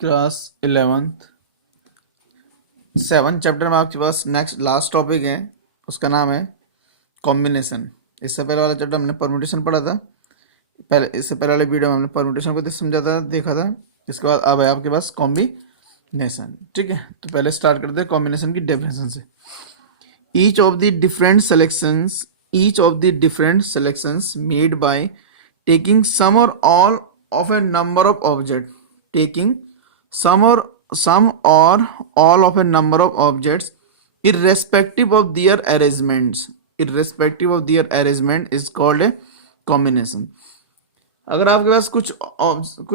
Class 11th 7 chapter में आपके पास next last topic है, उसका नाम है कॉम्बिनेशन। इससे पहले वाला चैप्टर हमने परम्यूटेशन पढ़ा था। इससे पहले वाले वीडियो में हमने परम्यूटेशन को समझा था, देखा था। इसके बाद अब है आपके पास कॉम्बिनेशन। ठीक है, तो पहले स्टार्ट करते हैं कॉम्बिनेशन की डेफिनेशन से। Each of the different selections made by taking some or all of a number of object taking some or all of a number of objects irrespective of their arrangement is called a combination। अगर आपके पास कुछ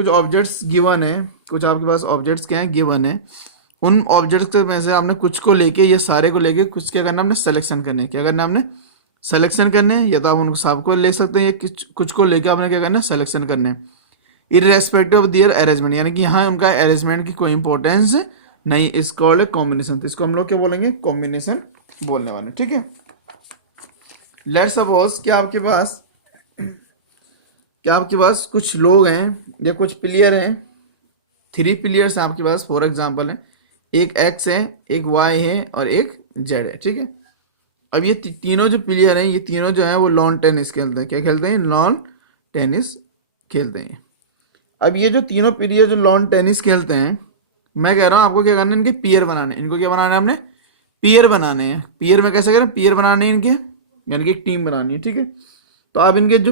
objects given है, कुछ आपके पास objects क्या है given है, उन ऑब्जेक्ट्स में से आपने कुछ को लेके या सारे को लेके कुछ क्या करना, हमने सिलेक्शन करने। क्या करना हमने सिलेक्शन करने, या तो आप उनको सबको ले सकते हैं या कुछ को लेके आपने क्या करना सिलेक्शन करने, इरेस्पेक्टिव ऑफ दियर अरेंजमेंट, यानी कि यहाँ उनका अरेंजमेंट की कोई इंपॉर्टेंस नहीं। इस कॉल्ड कॉम्बिनेशन। तो इसको हम लोग क्या बोलेंगे, कॉम्बिनेशन बोलने वाले। ठीक है, लेट्स सपोज कि आपके पास कुछ लोग हैं या कुछ प्लेयर हैं, 3 प्लेयर्स हैं आपके पास। फॉर एग्जांपल है, एक एक्स है, एक वाई है और एक जेड है। ठीक है, अब ये तीनों जो प्लेयर हैं, ये तीनों जो है वो लॉन टेनिस खेलते हैं। क्या खेलते हैं, लॉन टेनिस खेलते हैं। अब ये जो तीनों प्लेयर जो लॉन टेनिस खेलते हैं, मैं कह रहा हूँ आपको क्या करना है, इनके पियर बनाने। इनको क्या बनाना है, हमने पियर बनाने हैं। पियर में कैसे करें, पियर बनाने हैं इनके, यानी कि एक टीम बनानी है। ठीक है, तो आप इनके जो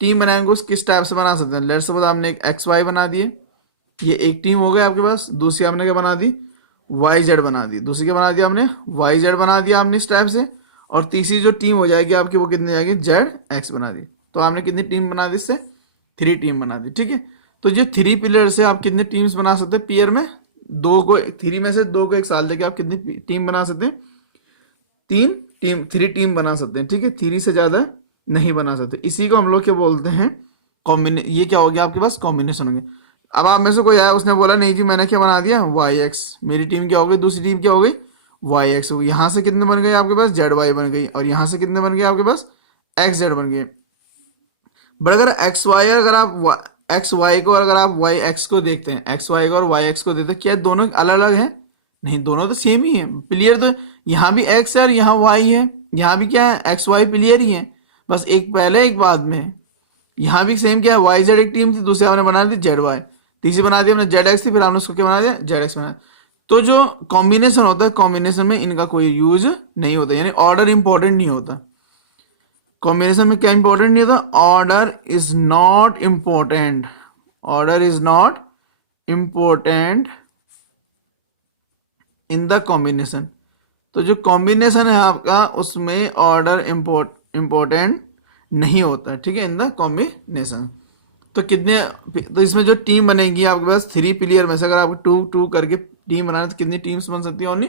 टीम बनाएंगे उस किस टाइप से बना सकते हैं। लेट्स सपोज आपने एक एक्स वाई बना दिए, ये एक टीम हो गया आपके पास। दूसरी आपने क्या बना दी, वाई जेड बना दी। दूसरी क्या बना दिया आपने, वाई जेड बना दिया आपने इस टाइप से। और तीसरी जो टीम हो जाएगी आपकी वो कितनी जाएगी, जेड एक्स बना दी। तो आपने कितनी टीम बना दी, इससे 3 टीम बना दी। ठीक है, तो ये 3 प्लेयर से आप कितने टीम्स बना सकते हैं, पियर में 3 में से 2 को एक साल देके आप कितनी टीम बना सकते हैं, 3 टीम बना सकते हैं। ठीक है, 3 से ज्यादा नहीं बना सकते। इसी को हम लोग क्या बोलते हैं, ये क्या हो गया आपके पास, कॉम्बिनेशन हो गया। अब आप में से कोई आया, उसने बोला नहीं जी मैंने क्या बना दिया, वाई एक्स। मेरी टीम क्या हो गई, दूसरी टीम क्या हो गई, वाई एक्स हो गई। यहाँ से कितने बन गए आपके पास, जेड वाई बन गई। और यहाँ से कितने बन गए आपके पास, एक्स जेड बन गए। बट अगर एक्स वाई, अगर आप एक्स वाई को, अगर आप वाई एक्स को देखते हैं, एक्स वाई को और वाई एक्स को देखते हैं, क्या दोनों अलग अलग हैं, नहीं, दोनों तो सेम ही है। प्लेयर तो यहाँ भी एक्स है और यहाँ वाई है। यहाँ भी क्या है, एक्स वाई प्लेयर ही है, बस एक पहले एक बाद में है। यहाँ भी सेम क्या है, वाई जेड एक टीम थी, दूसरी हमने बना दी जेड वाई, तीसरी बना दी हमने जेड एक्स थी, फिर हमने उसको क्या बना दिया, जेड एक्स बना दिया। तो जो कॉम्बिनेशन होता है, कॉम्बिनेशन में इनका कोई यूज नहीं होता, यानी ऑर्डर इंपॉर्टेंट नहीं होता। कॉम्बिनेशन में क्या इंपॉर्टेंट नहीं होता, order is not important. Order is not important in the combination. तो जो कॉम्बिनेशन है आपका, उसमें ऑर्डर इंपॉर्टेंट नहीं होता है। ठीक है, इन द कॉम्बिनेशन। तो इसमें जो टीम बनेगी आपके पास 3 प्लेयर में से, अगर आप 2-2 करके टीम बनाए तो कितनी टीम्स बन सकती है, ओनली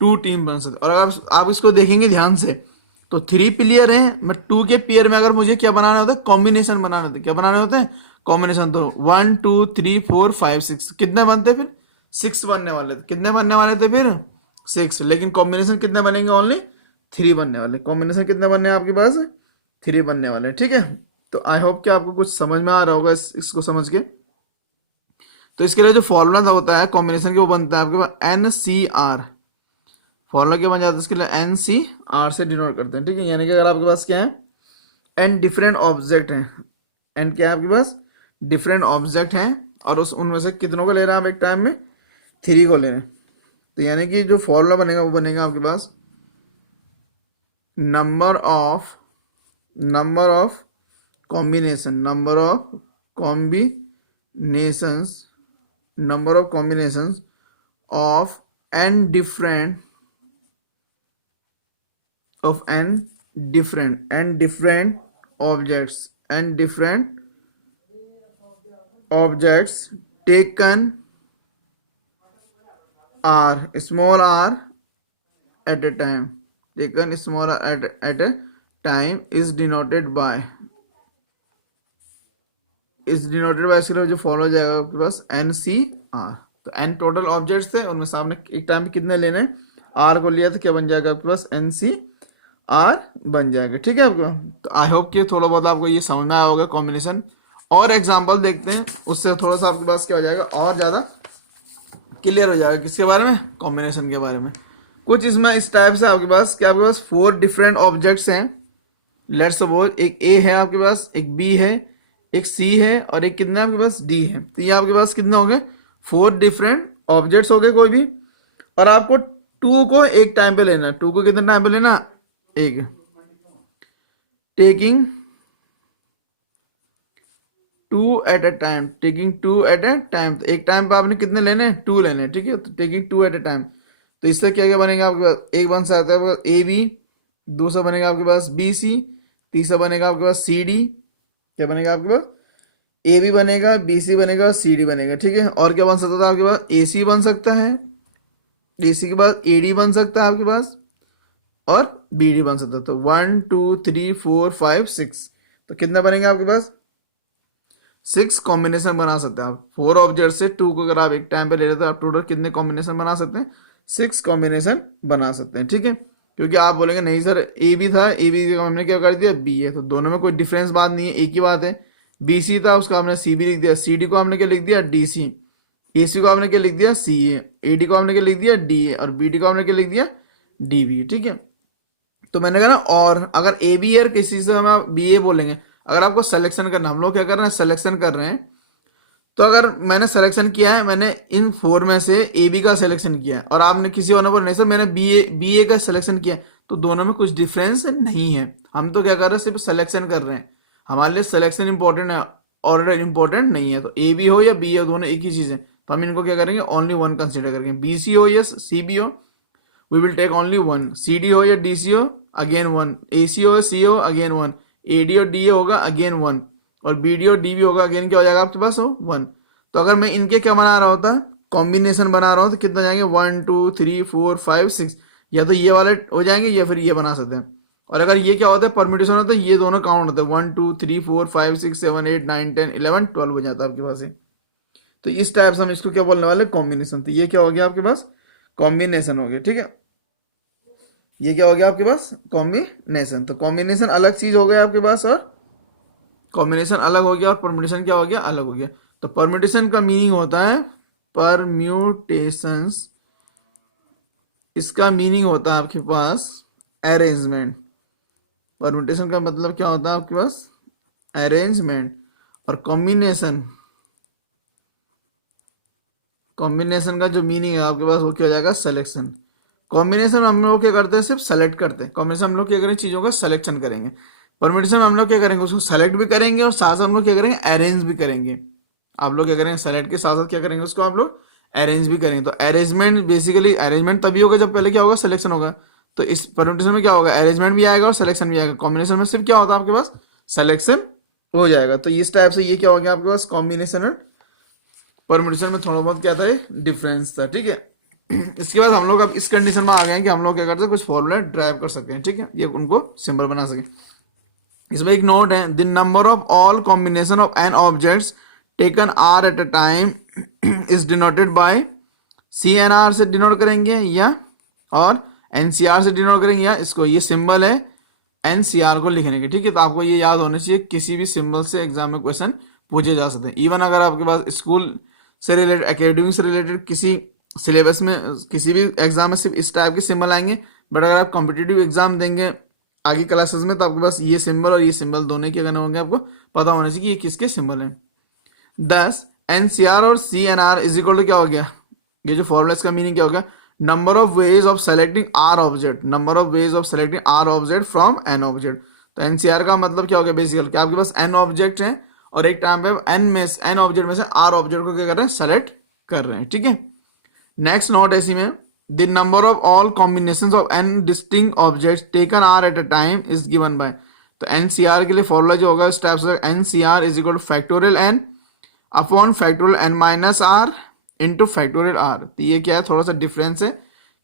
2 टीम बन सकती है। और अगर आप इसको देखेंगे ध्यान से, तो 3 प्लेयर हैं, मैं 2 के पेयर में अगर मुझे क्या बनाना होता है, कॉम्बिनेशन बनाना होता है। क्या बनाने होते हैं, कॉम्बिनेशन। तो 1 2 3 4 5 6 कितने बनते, फिर 6 बनने वाले थे। कितने बनने वाले थे फिर, 6। लेकिन कॉम्बिनेशन कितने बनेंगे, ओनली 3 बनने वाले। कॉम्बिनेशन कितने बनने हैं आपके पास, 3 बनने वाले। ठीक है, तो आई होप कि आपको कुछ समझ में आ रहा होगा इसको समझ के। तो इसके लिए जो फॉर्मूला होता है कॉम्बिनेशन के, वो बनता है आपके पास NCR। फॉर्मूला क्या बन जाता है इसके लिए, NCR से डिनोट करते हैं। ठीक है, यानी कि अगर आपके पास क्या है, n डिफरेंट ऑब्जेक्ट हैं, n क्या है आपके पास, डिफरेंट ऑब्जेक्ट हैं, और उनमें से कितनों को ले रहे हैं आप एक टाइम में, 3 को ले रहे हैं। तो यानी कि जो फॉर्मूला बनेगा वो बनेगा आपके पास number of combination, number of combinations of n different objects taken r small r at a time, is denoted by इसके लिए जो फॉलो हो जाएगा आपके पास NCR। तो n टोटल ऑब्जेक्ट्स थे, उनमें सामने एक टाइम में कितने लेने, r को लिया तो क्या बन जाएगा आपके पास, NCR बन जाएगा। ठीक है आपको। तो आई होप कि थोड़ा बहुत आपको ये समझ में आया होगा कॉम्बिनेशन। और एग्जांपल देखते हैं, उससे थोड़ा सा आपके पास क्या हो जाएगा, और ज़्यादा क्लियर हो जाएगा किसके बारे में, कॉम्बिनेशन के बारे में। कुछ इसमें इस टाइप से आपके पास क्या, आपके पास 4 डिफरेंट ऑब्जेक्ट्स हैं। लेट्स सपोज एक ए है आपके पास, एक बी है, एक सी है और एक कितना आपके पास डी है। तो ये आपके पास कितना हो गए, 4 डिफरेंट ऑब्जेक्ट्स हो गए कोई भी, और आपको 2 को एक टाइम पे लेना। 2 को कितने टाइम पे लेना, एक। Taking 2 at a time, taking 2 at a time. तो एक टाइम पे आपने कितने लेने, 2 लेने, ठीक है। तो टेकिंग 2 एट ए टाइम, तो इससे क्या क्या बनेगा आपके पास, एक बन सकता है ए बी, दूसरा बनेगा आपके पास बी सी, तीसरा बनेगा आपके पास सी डी। क्या बनेगा आपके पास, ए बी बनेगा, बी सी बनेगा, सी डी बनेगा, ठीक है। और क्या बन सकता था आपके पास, ए सी बन सकता है, ए सी के बाद ए डी बन सकता है आपके पास, और बी डी बन सकता है। तो 1 2 3 4 5 6, तो कितना बनेगा आपके पास, 6 कॉम्बिनेशन बना सकते हैं आप। 4 ऑब्जेक्ट से 2 को अगर आप एक टाइम पे ले लेते हो, आप टोटल कितने कॉम्बिनेशन बना सकते हैं, 6 कॉम्बिनेशन बना सकते हैं, ठीक है। क्योंकि आप बोलेंगे नहीं सर ए बी था, ए बी का हमने क्या कर दिया, बी है, तो दोनों में कोई डिफरेंस बात नहीं है, एक ही बात है। बी सी था, उसका हमने सी बी लिख दिया, सी डी को हमने क्या लिख दिया, डी सी, ए सी को हमने क्या लिख दिया, सी ए डी को हमने क्या लिख दिया, डी ए, और बी डी को हमने क्या लिख दिया, डी बी, ठीक है। तो मैंने कहा ना, और अगर ए बी है किसी से हम बी ए बोलेंगे, अगर आपको सिलेक्शन करना, हम लोग क्या कर रहे हैं, सिलेक्शन कर रहे हैं। तो अगर मैंने सिलेक्शन किया है, मैंने इन 4 में से ए बी का सिलेक्शन किया है, और आपने किसी और ने बोला नहीं सर मैंने बी ए का सिलेक्शन किया है, तो दोनों में कुछ डिफरेंस नहीं है। हम तो क्या कर रहे हैं, सिर्फ सिलेक्शन कर रहे हैं। हमारे लिए सिलेक्शन इंपॉर्टेंट है, ऑर्डर इंपॉर्टेंट नहीं है। तो ए बी हो या बी ए, दोनों एक ही चीज है, तो हम इनको क्या करेंगे, ओनली वन कंसिडर करेंगे। बी सी हो या सी बी हो, we will take only one. C D हो या डी सी हो, अगेन वन। ए सी हो या सी हो, अगेन वन। ए डी और डी ए होगा, अगेन वन। और बी डी और डी बी होगा, अगेन क्या हो जाएगा आपके पास, हो वन। तो अगर मैं इनके क्या बना रहा होता, कॉम्बिनेशन बना रहा हूँ, तो कितना जाएंगे, 1 2 3 4 5 6, या तो ये वाले हो जाएंगे या फिर ये बना सकते हैं। और अगर ये क्या होता है, परम्यूटेशन होता है, ये दोनों काउंट होता है, 1 2 3 4 5 6 7 8 9 10 11 12 हो जाता है आपके पास। तो इस टाइप से हम इसको क्या बोलने वाले, कॉम्बिनेशन। तो ये क्या हो गया आपके पास, कॉम्बिनेशन हो गया, ठीक है। ये क्या हो गया आपके पास, कॉम्बिनेशन। तो कॉम्बिनेशन अलग चीज हो गया आपके पास, और कॉम्बिनेशन अलग हो गया, और परम्यूटेशन क्या हो गया, अलग हो गया। तो परम्यूटेशन का मीनिंग होता है, परम्यूटेशंस, इसका मीनिंग होता है आपके पास अरेंजमेंट। परम्यूटेशन का मतलब क्या होता है आपके पास, अरेंजमेंट। और कॉम्बिनेशन, कॉम्बिनेशन का जो मीनिंग है आपके पास, वो क्या हो जाएगा, सिलेक्शन। कॉम्बिनेशन हम लोग क्या करते हैं, सिर्फ सेलेक्ट करते हैं। कॉम्बिनेशन हम लोग क्या करेंगे, चीजों का सिलेक्शन करेंगे। परम्यूटेशन हम लोग क्या करेंगे, उसको सेलेक्ट भी करेंगे, और साथ साथ हम लोग क्या करेंगे, अरेंज भी करेंगे। आप लोग क्या करेंगे, सेलेक्ट के साथ साथ क्या करेंगे, उसको आप लोग अरेंज भी करेंगे। तो अरेंजमेंट, बेसिकली अरेंजमेंट तभी होगा जब पहले क्या होगा, सिलेक्शन होगा। तो इस परम्यूटेशन में क्या होगा, अरेंजमेंट भी आएगा और सिलेक्शन भी आएगा। कॉम्बिनेशन में सिर्फ क्या होता है आपके पास, सिलेक्शन हो जाएगा। तो इस टाइप से ये क्या हो गया आपके पास, कॉम्बिनेशन और परम्यूटेशन में थोड़ा बहुत क्या था, डिफरेंस था, ठीक है। इसके बाद हम लोग अब इस कंडीशन में आ गए हैं कि हम लोग क्या करते हैं, कुछ फॉर्मूला ड्राइव कर सकते हैं, ठीक है, ये उनको सिंबल बना सके। इसमें एक नोट है, the number of all combination of N objects taken R at a time is denoted by C N R से डिनोट करेंगे, या और एन सी आर से डिनोट करेंगे, या इसको, ये सिंबल है एन सी आर को लिखने के, ठीक है। तो आपको ये याद होना चाहिए, किसी भी सिंबल से एग्जाम में क्वेश्चन पूछे जा सकते हैं। इवन अगर आपके पास स्कूल से रिलेटेड, एकेडमिक से रिलेटेड किसी सिलेबस में, किसी भी एग्जाम में सिर्फ इस टाइप के सिंबल आएंगे, बट अगर आप कॉम्पिटिटिव एग्जाम देंगे आगे क्लासेस में, तो आपके पास ये सिंबल और ये सिंबल दोनों क्या करने होंगे, आपको पता होना चाहिए कि ये किसके सिंबल हैं। 10 एनसीआर और C N R is equal to क्या हो गया, ये जो फॉर्मूला, इसका मीनिंग क्या होगा, number of ways of selecting R object, number of ways of selecting R object from N object. तो एनसीआर का मतलब क्या हो गया, बेसिकली कि आपके पास एन ऑब्जेक्ट है, और एक टाइम पे एन ऑब्जेक्ट में से आर ऑब्जेक्ट को क्या कर रहे हैं, सेलेक्ट कर रहे हैं, ठीक है। नेक्स्ट नोट ऐसी में, the number of all combinations of N distinct objects taken R at a time is given by. तो एनसीआर के लिए फॉर्मूला जो होगा इस टाइप से, NCR is equal to factorial N upon factorial N minus R into factorial R. तो ये क्या है, थोड़ा सा डिफरेंस है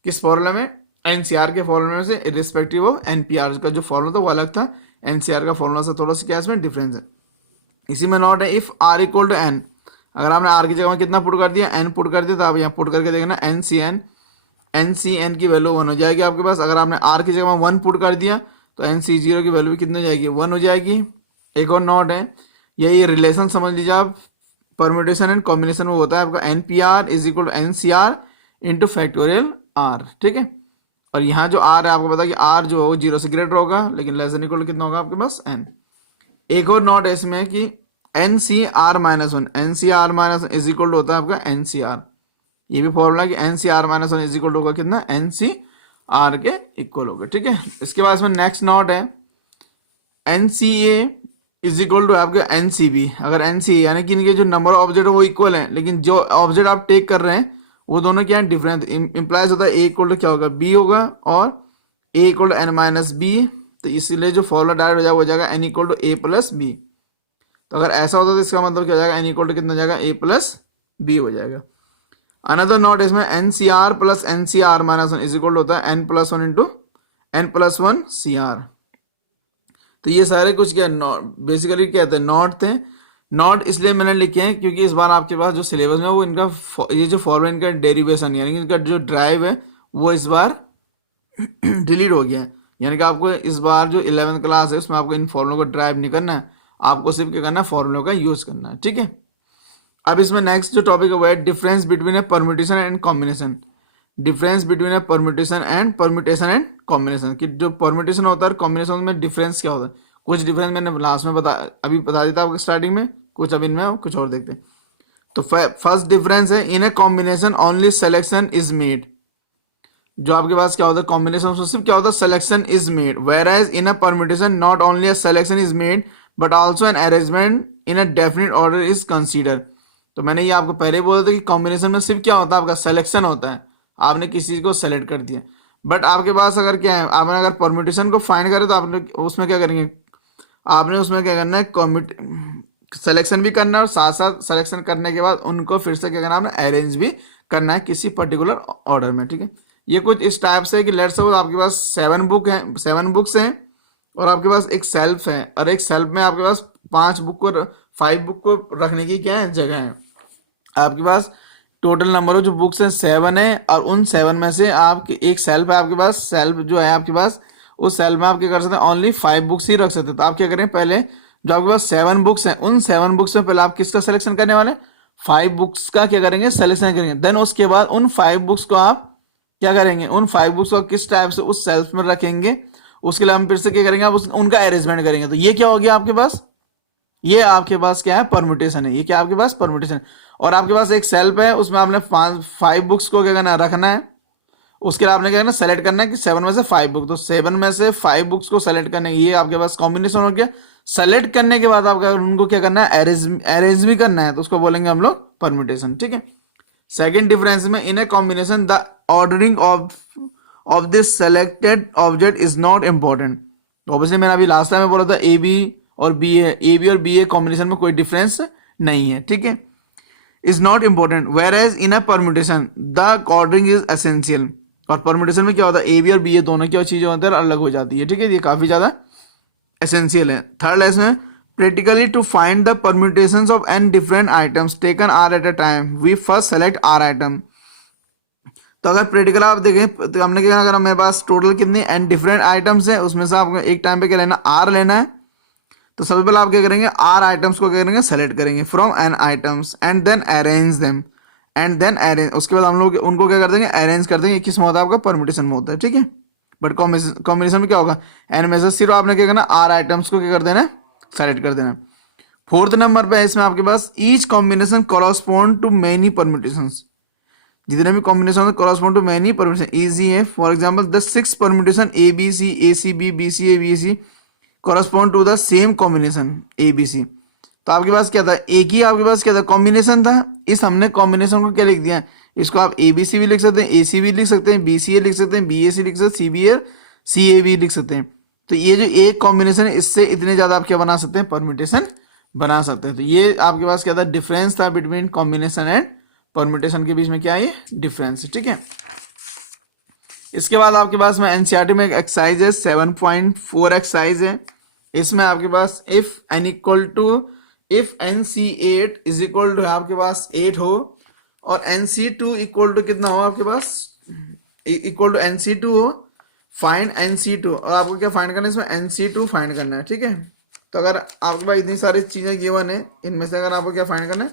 किस फॉर्मूला में, एनसीआर के फॉर्मूले में से, इरिस्पेक्टिव ऑफ एनपीआर का जो फॉर्मूला था वो अलग था, एनसीआर का फॉर्मूला से थोड़ा सा क्या इसमें डिफरेंस है। इसी में नोट है, if R equal to N, अगर आपने आर की जगह में कितना पुट कर दिया, एन पुट कर दिया, तो आप यहाँ पुट करके देखना एन सी एन की वैल्यू 1 हो जाएगी आपके पास। अगर आपने आर की जगह में 1 पुट कर दिया, तो एन सी जीरो की वैल्यू भी कितनी हो जाएगी, 1 हो जाएगी। एक और नोट है, यही रिलेशन समझ लीजिए आप, परम्यूटेशन एंड कॉम्बिनेशन में होता है आपका NPR is equal to NCR into factorial R, ठीक है। और यहाँ जो R है आपको पता है कि R जो है 0 से ग्रेटर होगा, लेकिन लेस देन इक्वल टू कितना होगा आपके पास N। एक और नोट है इसमें कि NCR-1 NCR-1 is equal to होता है आपका NCR। ये भी फॉर्मूला कि NCR-1 इज इक्वल टू होगा कितना, NCR के इक्वल होगा, ठीक है। इसके बाद इसमें नेक्स्ट नोट है NCA इज इक्वल टू आपके NCB। अगर NCA यानी कि इनके जो नंबर ऑफ ऑब्जेक्ट है वो इक्वल है, लेकिन जो ऑब्जेक्ट आप टेक कर रहे हैं वो दोनों क्या है, डिफरेंट। इंप्लाइज होता है A इक्वल टू क्या होगा, B होगा, और A इक्वल टू N-B, तो इसीलिए जो फॉर्मूला डायरेक्ट हो जाएगा वो हो जाएगा N equal to A plus B। तो अगर ऐसा होता तो इसका मतलब क्या हो जाएगा, N इक्वल टू कितना हो जाएगा, A प्लस B हो जाएगा। अनदर नोट इसमें NCR plus NCR-1 is equal होता है N+1 इंटू N+1 CR। तो ये सारे कुछ क्या बेसिकली क्या कहते हैं, नोट थे। नोट इसलिए मैंने लिखे हैं क्योंकि इस बार आपके पास जो सिलेबस में वो इनका ये जो फॉर्मूला इनका डेरिवेशन यानी कि इनका जो ड्राइव है वो इस बार डिलीट हो गया है। यानी कि आपको इस बार जो 11th क्लास है उसमें आपको इन फॉर्मूलों को ड्राइव नहीं करना है, आपको सिर्फ क्या करना है, फॉर्मूलों का यूज करना है, ठीक है। अब इसमें नेक्स्ट जो टॉपिक है वो है difference between A permutation and combination. Difference between A permutation and combination, कि जो परम्यूटेशन होता है कॉम्बिनेशन में डिफरेंस क्या होता है। कुछ डिफरेंस मैंने लास्ट में अभी बता दिया था आपको स्टार्टिंग में, कुछ अब इनमें कुछ और देखते हैं। तो फर्स्ट डिफरेंस है in a combination only selection is made. जो आपके पास क्या होता है कॉम्बिनेशन में सिर्फ क्या होता है, selection is made, where as in a permutation not only a selection is made but also an arrangement in a definite order is consider. तो मैंने ये आपको पहले बोला था कि कॉम्बिनेशन में सिर्फ क्या होता है, आपका सिलेक्शन होता है, आपने किसी चीज को सेलेक्ट कर दिया। बट आपके पास अगर क्या है, आपने अगर परम्यूटेशन को फाइंड करे तो आपने उसमें क्या करेंगे, आपने उसमें क्या करना है, सिलेक्शन भी करना है और साथ साथ सिलेक्शन करने के बाद उनको फिर से क्या करना है, आपने अरेंज भी करना है किसी पर्टिकुलर ऑर्डर में, ठीक है। ये कुछ इस टाइप से कि लेट्स सपोज आपके पास 7 बुक्स हैं और आपके पास एक सेल्फ है, और एक सेल्फ में आपके पास 5 बुक को रखने की क्या है, जगह है। आपके पास टोटल नंबर ऑफ जो बुक्स हैं 7 है, और उन 7 में से आपके एक सेल्फ है, आपके पास सेल्फ जो है आपके पास, उस सेल्फ में आप क्या कर सकते हैं, ओनली 5 बुक्स ही रख सकते हैं। तो आप क्या करें, पहले जो आपके पास 7 बुक्स हैं उन 7 बुक्स में पहले आप किसका सिलेक्शन करने वाले, 5 बुक्स का क्या करेंगे, सिलेक्शन करेंगे। देन उसके बाद उन 5 बुक्स को आप क्या करेंगे, उन 5 बुक्स को किस टाइप से उस सेल्फ में रखेंगे, उसके लिए हम फिर से क्या करेंगे, आप उनका अरेंजमेंट करेंगे। तो ये क्या हो गया आपके पास, ये आपके पास क्या है, परम्यूटेशन है। ये क्या आपके पास परम्यूटेशन है। और आपके पास एक सेल्फ है, उसमें आपने 5 बुक्स को क्या करना है, रखना है। उसके लिए आपने क्या करना है, सेलेक्ट करना है कि 7 में से 5 बुक, तो 7 में से 5 बुक्स को सेलेक्ट करने, ये आपके पास कॉम्बिनेशन हो गया। सेलेक्ट करने के बाद आपका उनको क्या करना है, अरेंज भी करना है, तो उसको बोलेंगे हम लोग परम्यूटेशन, ठीक है। सेकेंड डिफरेंस में in a combination the ordering of this selected object is not important. Obviously मैंने अभी लास्ट टाइम में बोला था ए बी और बी है, ए बी और बी ए कॉम्बिनेशन में कोई डिफरेंस नहीं है, ठीक है, is not important. Where as in a permutation the ordering is essential. और परम्यूटेशन में क्या होता है, ए बी और बी ए दोनों की चीजें होती है अलग हो जाती है, ठीक है, ये काफी ज्यादा एसेंशियल है। थर्ड लेसन में practically to find the permutations of n different items taken r at a time we first select r item। तो अगर प्रैक्टिकल आप देखें तो हमने क्या, अगर मेरे पास टोटल कितने n डिफरेंट आइटम्स हैं, उसमें से आपको एक टाइम पे क्या लेना, r लेना है। तो सबसे पहले आप क्या करेंगे, r आइटम्स को क्या करेंगे, सेलेक्ट करेंगे from n items and then arrange them and then arrange. उसके बाद हम लोग उनको क्या कर देंगे, अरेंज कर देंगे। किस में होता है आपका, परम्यूटेशन में होता है, ठीक है। बट कॉम्बिनेशन में क्या होगा, n में से सिर्फ आपने क्या करना, r आइटम्स को क्या कर देना, सेलेक्ट कर देना। फोर्थ नंबर पे है इसमें आपके पास each combination correspond to many permutations. जितने भी combination correspond to many permutation easy है। For example the 6 permutation A B C A C B B C A B C correspond to the same combination A B C. तो आपके पास क्या था, एक ही आपके पास क्या था, कॉम्बिनेशन था। इस हमने कॉम्बिनेशन को क्या लिख दिया, इसको आप ए बी सी भी लिख सकते हैं, ए सी भी लिख सकते हैं, बी सी ए लिख सकते हैं, बी ए सी लिख सकते हैं, सी बी ए सी ए भी लिख सकते हैं। तो ये जो एक कॉम्बिनेशन है इससे इतने ज्यादा आप क्या बना सकते हैं, परम्यूटेशन बना सकते हैं। तो ये आपके पास क्या था, डिफरेंस था बिटवीन कॉम्बिनेशन एंड परम्यूटेशन के बीच में क्या है, ये डिफरेंस है, ठीक है। इसके बाद आपके पास में एनसीईआरटी में एक एक्सरसाइज है 7.4 एक्सरसाइज है। इसमें आपके पास if NC8 is equal to आपके पास 8 हो और NC2 इक्वल टू कितना हो आपके पास, इक्वल टू NC2 हो, फाइंड NC2। और आपको क्या फाइंड करना है, इसमें NC2 फाइंड करना है, ठीक है। तो अगर आपके पास इतनी सारी चीजें गिवन है, इनमें से अगर आपको क्या फाइंड करना है,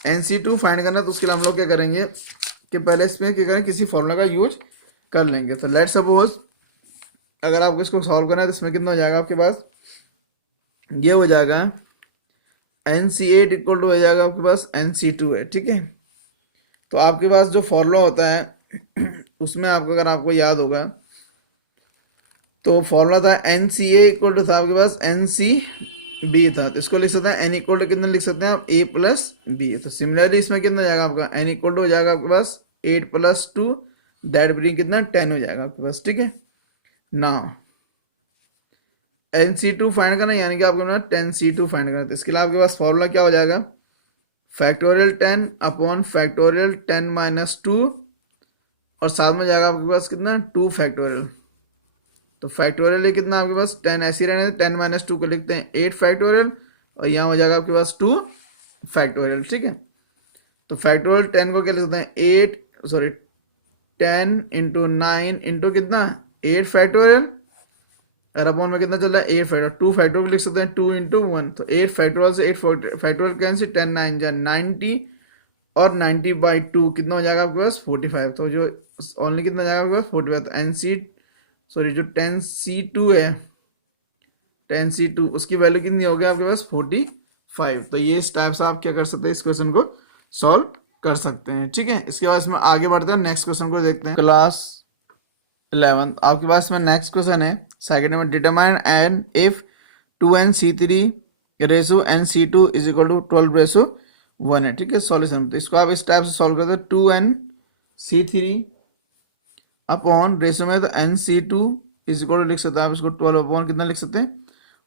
NC2 फाइंड करना, तो उसके लिए हम लोग क्या करेंगे कि पहले इसमें क्या करें, किसी फॉर्मूला का यूज कर लेंगे। तो लेट सपोज अगर आपको इसको सॉल्व करना है तो इसमें कितना हो जाएगा आपके पास, ये हो जाएगा NC8 इक्वल टू हो जाएगा आपके पास NC2 है, ठीक है। तो आपके पास जो फॉर्मूला होता है उसमें आपको, अगर आपको याद होगा तो फॉर्मूला था NCA इक्वल टू था आपके पास NCB था। तो इसको लिख सकते हैं N इक्वल टू कितना लिख सकते हैं आप, A प्लस B। तो सिमिलरली इसमें कितना हो जाएगा आपका, N इक्वल टू हो जाएगा आपके पास 8 प्लस 2, दैट ब्रिंग कितना 10 हो जाएगा आपके पास, ठीक है। नाउ NC2 फाइंड करना, यानी कि आपको 10C2 फाइंड करना। तो इसके लिए आपके पास फॉर्मूला क्या हो जाएगा, फैक्टोरियल 10 अपॉन फैक्टोरियल 10 माइनस 2, और साथ में जाएगा आपके पास कितना 2 फैक्टोरियल। तो फैक्टोरियल कितना आपके पास 10 ऐसे ही रहने, 10 माइनस 2 को लिखते हैं 8 फैक्टोरियल, और यहाँ हो जाएगा आपके पास 2 फैक्टोरियल, ठीक है। तो फैक्टोरियल 10 को क्या लिख सकते हैं 10 इंटू 9 इंटू कितना 8 फैक्टोरियल, और अपॉन में कितना चल रहा है 8 फैक्टोरियल, 2 फैक्टोरियल लिख सकते हैं 2 इंटू 1। तो 8 फैक्टोरियल से 8 फैक्टोरियल कैंसिल, 10 9 जा 90, और 90 बाई 2 कितना हो जाएगा आपके पास 45। तो जो ओनली कितना जाएगा आपके पास 45। तो जो 10C2 है, 10C2 उसकी वैल्यू कितनी हो गई आपके पास 45। तो ये इस टाइप से आप क्या कर सकते हैं, इस क्वेश्चन को सॉल्व कर सकते हैं, ठीक है। इसके बाद इसमें आगे बढ़ते हैं, नेक्स्ट क्वेश्चन को देखते हैं। क्लास 11 आपके पास में नेक्स्ट क्वेश्चन है second number, determine and if 2NC3 ratio NC2 is equal to 12 ratio 1 है, ठीक है। सॉल्यूशन, तो इसको आप इस टाइप से सॉल्व करते हैं, 2NC3 अपॉन रेशो में तो NC2 इज इक्वल टू लिख सकते हैं आप इसको 12 अपॉन कितना लिख सकते हैं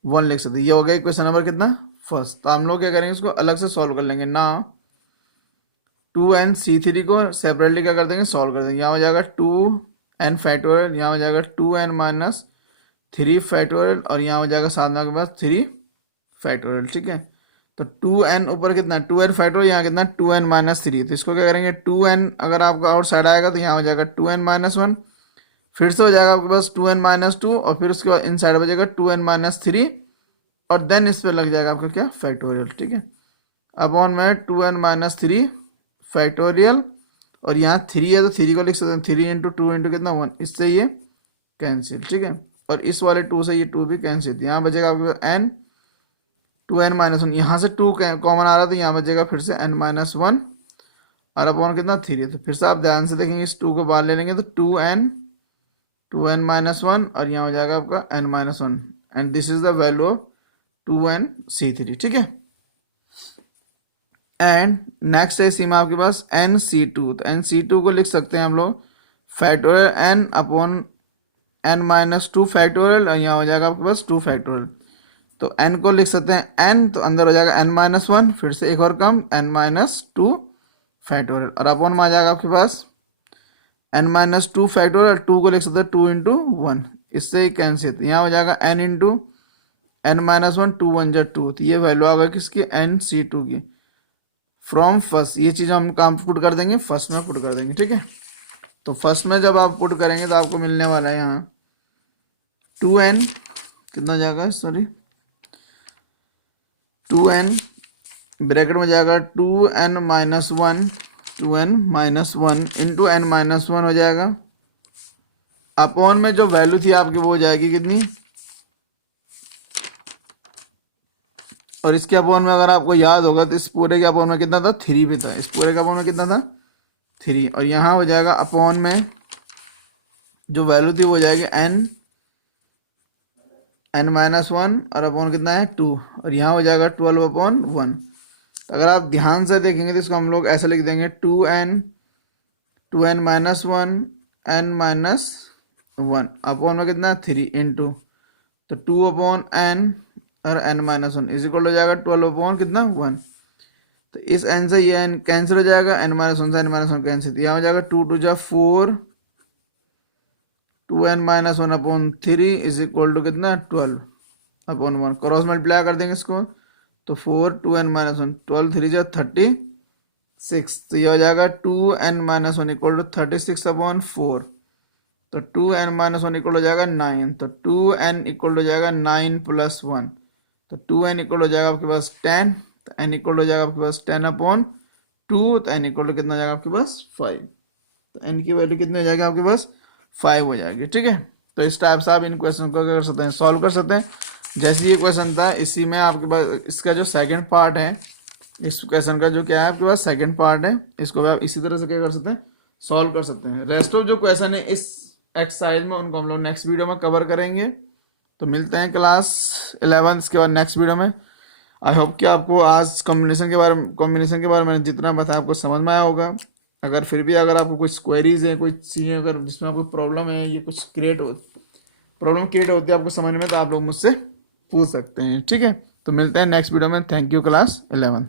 1 लिख सकते हैं। ये हो गया क्वेश्चन नंबर कितना फर्स्ट। तो हम लोग क्या करेंगे, इसको अलग से सॉल्व कर लेंगे ना। 2NC3 को सेपरेटली क्या कर देंगे, सॉल्व कर देंगे। यहाँ हो जाएगा 2n फैक्टोरियल, यहाँ हो जाएगा 2n माइनस 3 फैक्टोरियल, और यहाँ हो जाएगा साथ में आपके पास 3 फैक्टोरियल, ठीक है। तो 2n ऊपर कितना 2n फैक्टोरियल, यहाँ कितना 2n माइनस 3। तो इसको क्या करेंगे 2n अगर आपका आउटसाइड आएगा तो यहाँ हो जाएगा 2n माइनस 1, फिर से हो जाएगा आपके पास 2n माइनस 2, और फिर उसके बाद इन साइड बचेगा 2n माइनस 3, और देन इस पर लग जाएगा आपका क्या फैक्टोरियल, ठीक है। अपॉन में 2n माइनस 3 फैक्टोरियल, और यहाँ 3 है तो 3 को लिख सकते हैं 3 इंटू 2 इंटू कितना 1, इससे ये कैंसिल, ठीक है। और इस वाले 2 से ये 2 भी कैंसिल, यहाँ बचेगा आपके पास n 2n माइनस 1, यहाँ से 2 कॉमन आ रहा है तो यहाँ बचेगा फिर से n माइनस 1, और अपॉन कितना 3 है। तो फिर से आप ध्यान से देखेंगे, इस 2 को बाहर ले लेंगे तो 2n माइनस 1, और यहाँ हो जाएगा आपका n minus 1, and this is the value of 2NC3, ठीक है। एंड नेक्स्ट है इसी में आपके पास NC2। तो NC2 को लिख सकते हैं हम लोग factorial n upon n minus 2 factorial, और यहाँ हो जाएगा आपके पास 2 फैक्टोरियल। तो n को लिख सकते हैं n, तो अंदर हो जाएगा n माइनस 1, फिर से एक और कम n माइनस 2 फैक्टोरियल, और अपॉन में आ जाएगा आपके पास n माइनस 2 फैक्टोरियल, 2 को लिख सकते हैं 2 इंटू 1, इससे ही कैंसिल। यहाँ हो जाएगा n इंटू n माइनस 1, 2 1 जा 2। तो ये वैल्यू आ गई किसकी NC2 की फ्रॉम फर्स्ट। ये चीज़ हम काम पुट कर देंगे, फर्स्ट में पुट कर देंगे, ठीक है। तो फर्स्ट में जब आप पुट करेंगे तो आपको मिलने वाला है यहाँ 2n कितना जाएगा, सॉरी 2n ब्रैकेट में जाएगा 2n minus 1, 2n minus 1 into n minus 1 हो जाएगा। अपॉन में जो वैल्यू थी आपकी वो हो जाएगी कितनी, और इसके अपॉन में अगर आपको याद होगा तो इस पूरे के अपॉन में कितना था 3 भी था, इस पूरे के अपॉन में कितना था 3, और यहाँ हो जाएगा अपॉन में जो वैल्यू थी वो हो जाएगी n माइनस 1, और अपॉन कितना है 2, और यहाँ हो जाएगा 12 अपॉन 1। तो अगर आप ध्यान से देखेंगे तो इसको हम लोग ऐसे लिख देंगे 2n minus 1 n minus 1 upon में कितना 3 इंटू, तो 2 अपॉन n और n माइनस 1 इज इक्वल हो जाएगा 12 अपॉन कितना 1। तो इस n से ये n कैंसिल हो जाएगा, n माइनस 1 से n माइनस 1 कैंसिल, यहाँ हो जाएगा 2 2 जा 4, 2n minus 1 upon 3 is equal to कितना 12 अपॉन 1। क्रॉस मल्टीप्लाई कर देंगे इसको, तो 4 2n माइनस 1, 12 3 जा 36, तो ये हो जाएगा 2n minus 1 equal to 36 upon 4। तो 2n माइनस 1 इक्वल हो जाएगा 9, तो 2n इक्वल हो जाएगा 9 प्लस 1, तो 2n इक्वल हो जाएगा आपके पास 10, तो n इक्वल हो जाएगा आपके पास 10 अपॉन 2, तो n इक्वल टू कितना हो जाएगा आपके पास 5। तो n की वैल्यू कितनी हो जाएगी आपके पास 5 हो जाएगी। ठीक है, तो इस टाइप से आप इन क्वेश्चन को क्या कर सकते हैं, सॉल्व कर सकते हैं। जैसे ये क्वेश्चन था, इसी में आपके पास इसका जो सेकंड पार्ट है, इस क्वेश्चन का जो क्या है आपके पास सेकंड पार्ट है, इसको भी आप इसी तरह से क्या कर सकते हैं, सॉल्व कर सकते हैं। रेस्ट ऑफ जो क्वेश्चन है इस एक्सरसाइज में, उनको हम लोग नेक्स्ट वीडियो में कवर करेंगे। तो मिलते हैं क्लास 11 के बाद नेक्स्ट वीडियो में। आई होप कि आपको आज कॉम्बिनेशन के बारे में जितना बताया आपको समझ में आया होगा। अगर फिर भी अगर आपको कुछ क्वेरीज है, कोई चीज़ें अगर जिसमें आपको प्रॉब्लम है, ये कुछ प्रॉब्लम क्रिएट होती है आपको समझने में, तो आप लोग मुझसे पूछ सकते हैं। ठीक है, तो मिलते हैं नेक्स्ट वीडियो में। Thank you class 11।